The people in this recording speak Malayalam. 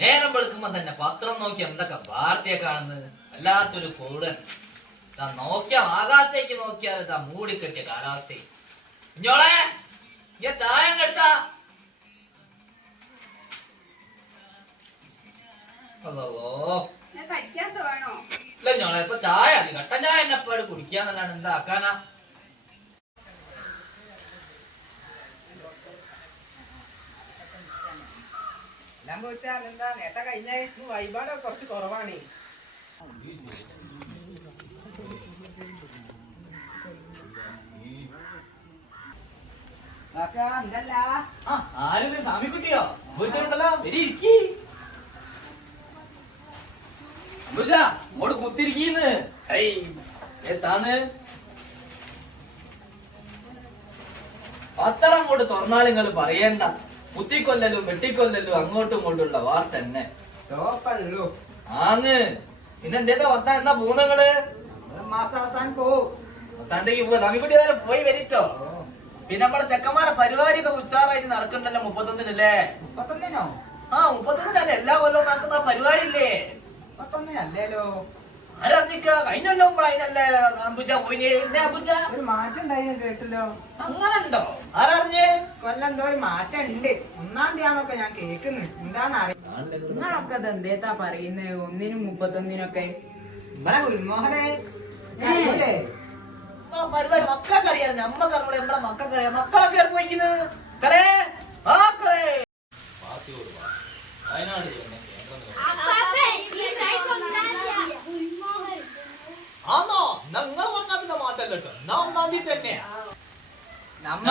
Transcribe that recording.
നേരം വെളുക്കുമ്പോ തന്നെ പത്രം നോക്കി എന്തൊക്കെ വാർത്തയെ കാണുന്നത്. വല്ലാത്തൊരു കൂടൻ. നോക്കിയ ആകാശത്തേക്ക് നോക്കിയാൽ ഇതാ മൂടിക്കെട്ടിയ കാലാവസ്ഥയും. കുഞ്ഞോളെ ചായ എടുത്താ. ഇല്ല ഞോളെ ഇപ്പൊ ചായ കട്ടൻ ചായ എന്നെ എപ്പോഴും കുടിക്കാന്നല്ലാണ്ട് എന്താ ആക്കാനാ. എല്ലാം പോയിച്ചാൽ എന്താ നേരത്തെ കഴിഞ്ഞ വൈബാണ് കുറച്ച് കുറവാണ്. ആരും സ്വാമിക്കുട്ടിയോ വിളിച്ചിട്ടുണ്ടല്ലോ. വരിയിരിക്കി അങ്ങോട്ട് കുത്തിരിക്കീന്ന്. എത്താന്ന് പത്രം അങ്ങോട്ട് തുറന്നാലും നിങ്ങൾ പറയണ്ട. കുത്തിക്കൊല്ലലും വെട്ടിക്കൊല്ലലും അങ്ങോട്ടും ഇങ്ങോട്ടുള്ള വാർത്ത തന്നെ ആന്ന്. പിന്നെന്തേതാ വർത്താൻ എന്താ പോകുന്നങ്ങള്? മാസം അവസാനം പോവും. അവസാനത്തേക്ക് പോവാ. സ്വാമിക്കുട്ടി പോയി വരിട്ടോ. പിന്നെ നമ്മളെ ചെക്കന്മാരെ പരിപാടിയൊക്കെ ഉത്സാഹമായിട്ട് നടക്കണ്ടല്ലോ 31-നല്ലേ? 31-നോ? ആ 31-നല്ലേ എല്ലാ കൊല്ലവും നടത്തുന്ന പരിപാടി ഇല്ലേ? 31-നല്ലേലോ? ആരറിഞ്ഞിക്ക കഴിഞ്ഞല്ലോ അതിനല്ലേ അമ്പുജ പോയിന്. ഒരു മാറ്റം ഉണ്ടായിന്ന് കേട്ടല്ലോ. അങ്ങനെ ഉണ്ടോ? ആരറിഞ്ഞ്? കൊല്ലം എന്തോ ഒരു മാറ്റം ഉണ്ട്. 1-ാം തീയതിയാണൊക്കെ ഞാൻ കേൾക്കുന്നു. എന്താന്നറിയാം. നിങ്ങളൊക്കെ എന്തേത്താ പറയുന്നത്? 1-നും 31-നൊക്കെ നമ്മളെ ഉന്മോഹനെ നമ്മളെ പരിപാടി മക്കൾക്ക് അറിയാം. നമ്മക്ക് അറിയാം. നമ്മളെ മക്കൾക്ക് അറിയാം. മക്കളൊക്കെ പോയിക്കുന്നത് കരേ ആ കരേ വയനാട് ആന്നോ? നിങ്ങൾ പറഞ്ഞാൽ പിന്നെ മാറ്റല്ലോ. 1-ാം തീയതി തന്നെയാ. നമ്മൾ